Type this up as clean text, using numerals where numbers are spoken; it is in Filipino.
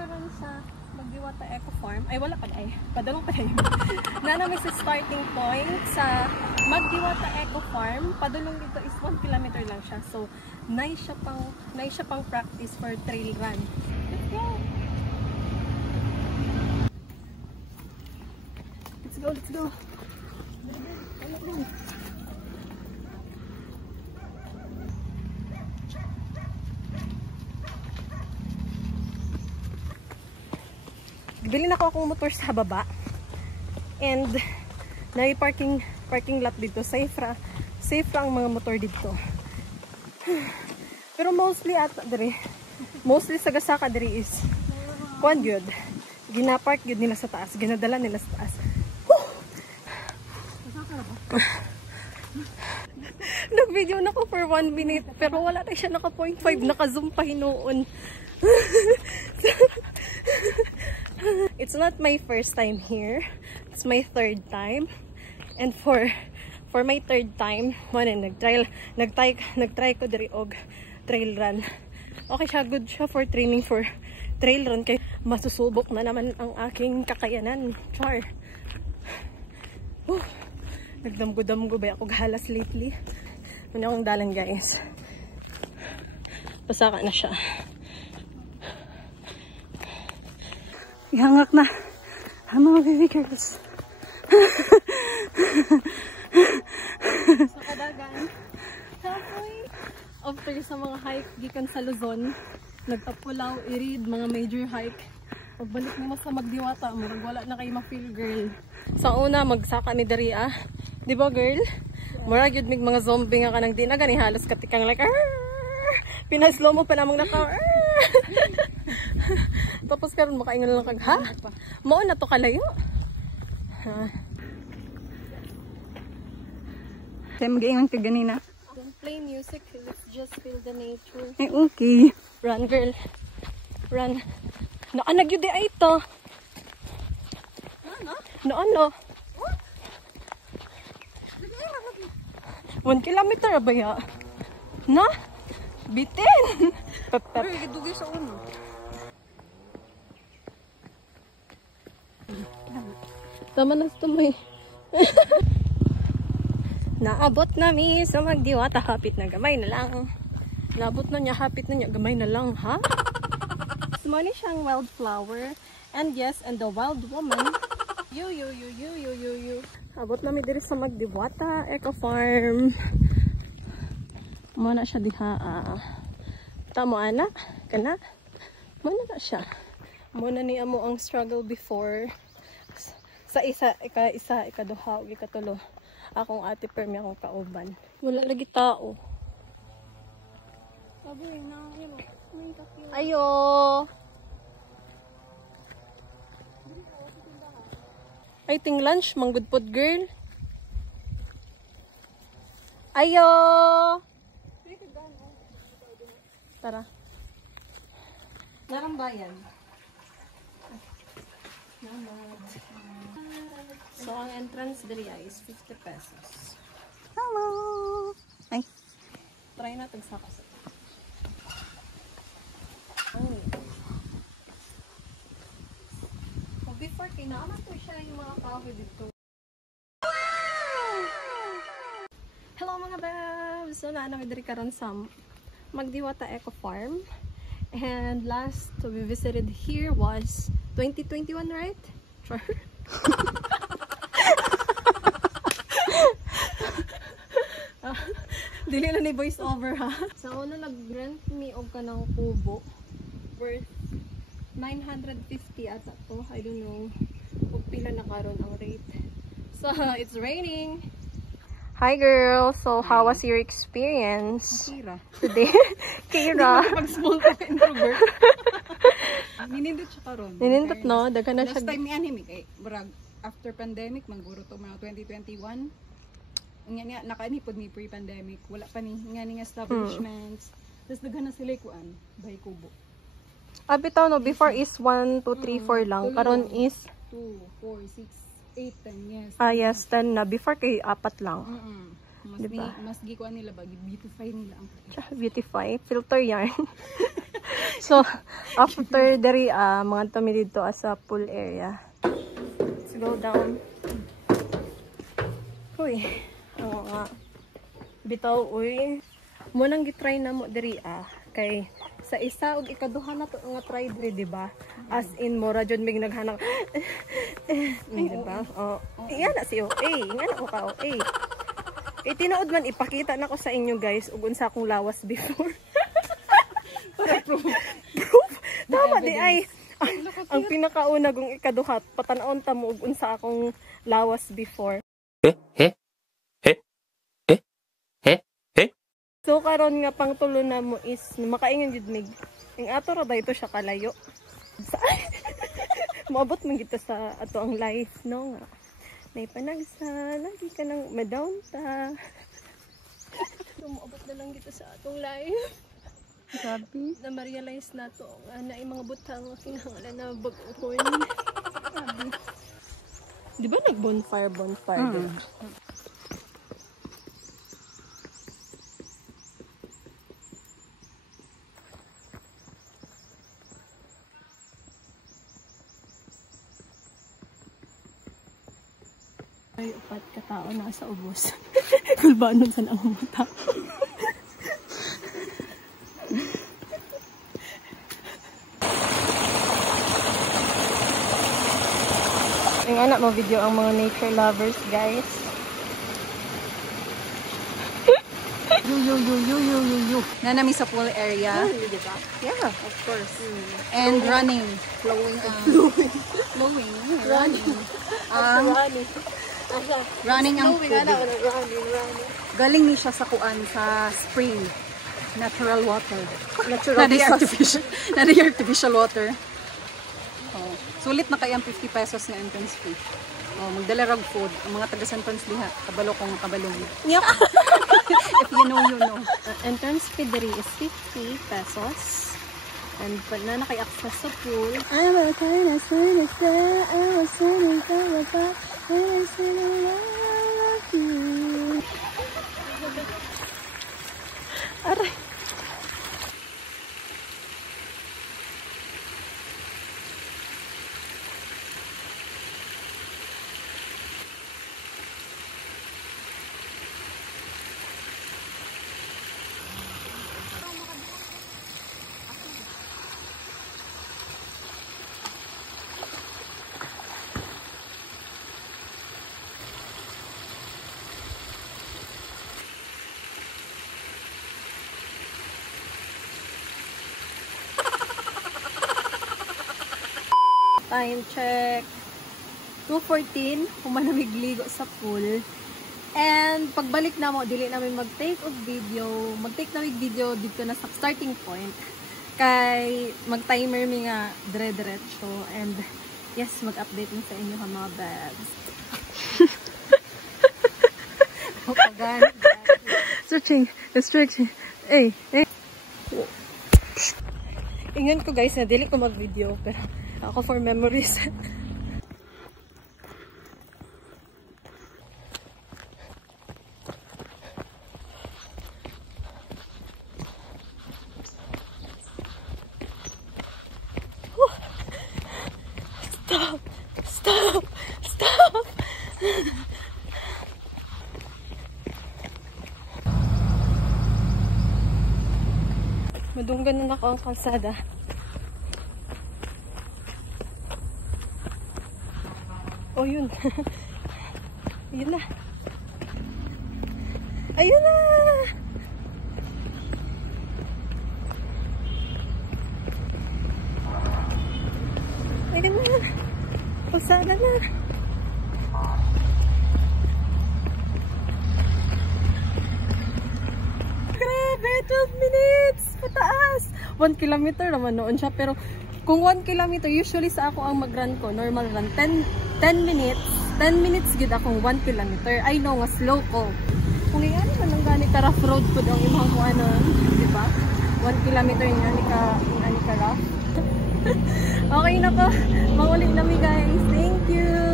karon sa Magdiwata Eco Farm. Ay wala pa ay. Padulong pa tayo. Nana may sa starting point sa Magdiwata Eco Farm. Padulong dito is 1 kilometer lang siya. So, nice siya pang practice for trail run. Let's go. Let's go, let's go. Bili na ako akong motor sa baba. And may parking lot dito. Safe ra ang mga motor dito. Pero mostly sa Gasaka diri is kuan gyud. Gina-park gyud nila sa taas, ginadala nila sa taas. Nag-video na ko for 1 minute pero wala na siya naka 0.5, naka-zoom pa hinuon. It's not my first time here. It's my 3rd time. And for my 3rd time, nagtry ko diri og trail run. Okay siya, good siya for training for trail run kay masusubok na naman ang aking kakayanan. Char. Nagdamgo-damgo ba ako gahalas lately. Muna akong dalan guys. Pasaka na siya. Ihangak na ang mga baby girls. Sa kadagan. Halfway. After sa mga hike, gikan sa Luzon, nagtapulaw, irid, mga major hike. Pagbalik mo sa Magdiwata, murag wala na kayo ma-feel girl. Sa una, magsaka ni Daria. Di ba girl? Murag yun mga zombie nga ka nang di na gani halos katikang like pinaslow mo pa namang naka tapos karon makaingon lang kag ha? Mao na to kalayo. Kaya mag-iingon ka ganina. Don't play music, let's just feel the nature. Eh, okay. Run girl. Run. Naanag yun di ay ito. Naano? 1 kilometer ba ya? Na? Bitin! Pero igidugay sa uno. Tama na sa tumoy. Naabot na mi sa Magdiwata. Hapit na gamay na lang. Naabot na niya, hapit na niya, gamay na lang, ha? Sumali siyang wildflower. And yes, and the wild woman. You. Abot na mi diri sa Magdiwata Eco Farm. Muna siya diha. Tamo ana? Kana? Muna na siya. Muna ni amo ang struggle before. Sa ikaduha, ikatulo. Akong ate Permi, akong kauban. Wala lagi tao. Ayo! Ay, ting lunch, manggudpod girl. Ayo! Tara. Narang bayan. So, ang entrance dali is 50 pesos. Hello! Ay. Try natin sa kasi. So, before kinaman ko siya yung mga kahoy dito. Hello mga babs! So, naanami diri karon sa Magdiwata Eco Farm. And last we visited here was 2021, right? Sure. Dili na ni voice over ha. Sa una nag-rent me og kanang kubo worth 950 ata to. I don't know kung pila na karon ang rate. So it's raining. Hi girl. So how was your experience today? Kira. Pag-small talk introvert. Ninindot siya karon. Ninindot no, daghan na siya. Last time ni anime kay murag after pandemic mangguro to mga 2021. Nga nakaanipod ni pre-pandemic, wala pa ni nga establishments. Tapos daghan na sila kuan, bay kubo. Bitaw no, before is 1 2 3 4 lang, karon is 2 4 6 8 10 yes. Yes, 10 na before kay 4 lang. Mas diba? Mas gikuan nila ba, beautify nila ang beautify, filter yarn. So, after diri, mga tami dito sa pool area. Let's go down. Uy, oo nga. Bitaw, uy. Munang gitry na mo diri, kay sa isa og ikaduha na to nga try diri, diba? As in, mora jud mig naghanap. Diba? Oh. Iyan na si OA. Nga na ko ka OA. Tinood man, ipakita na ko sa inyo guys ug unsa akong lawas before. Proof. Tama di ay. Ang pinakauna kong ikaduhat, patanaon ta mo ug unsa akong lawas before. So karon nga pang tulo na mo is makaingon jud mig. Ang ato ra dayto siya kalayo. Moabot man kita sa ato ang life no nga. May panagsa, lagi ka nang ma-down ta. Moabot na lang kita sa atong life. Grabe. Na ma-realize na to na ay mga butang kinahanglan na bag-uhon. Di ba nag-bonfire? Ay, upat ka tao na sa ubos. Kulbanon sa naong mga tao. Yung anak mo video ang mga nature lovers, guys. Yo. Nanami sa pool area. Diba? Yeah, of course. And running. Flowing. Running ang tubig. Galing ni siya sa kuan sa spring. Natural water. Not the artificial water. Oh. Sulit na kayang 50 pesos na entrance fee. Oh, magdala rag food. Ang mga taga San Francisco liha, kabalo kong kabalong. Yep. If you know, you know. Entrance fee diri is 50 pesos. And pag na naki-access sa pool, I'm a kind of sweet girl, I'm a sweet girl, but I'm a sweet love you. Aray. Time check. 2:14, humanamig ligo sa pool. And pagbalik na mo, dili namin mag-take of video. Mag-take na video dito na sa starting point. Kay mag-timer mi nga dire-diretso. And yes, mag-update mo sa inyo ha mga babs. Stretching. Hey. Ingon ko guys na dili ko mag-video pero ako for memories. Stop! Madunggan na ako ang kalsada. Oh, yun. Ayun na. Ayun na! Ayun na. Kalsada na. Grabe! 12 minutes! Pataas! 1 kilometer naman noon siya. Pero kung 1 kilometer, usually sa ako ang mag-run ko, normal run, 10 minutes. 10 minutes gid akong 1 kilometer. I know nga slow ko. Kung iyan man ang ganit rough road ko daw imong mo ano, di ba? 1 kilometer niya ni ka rough. Okay na ko. Maulit na mi guys. Thank you.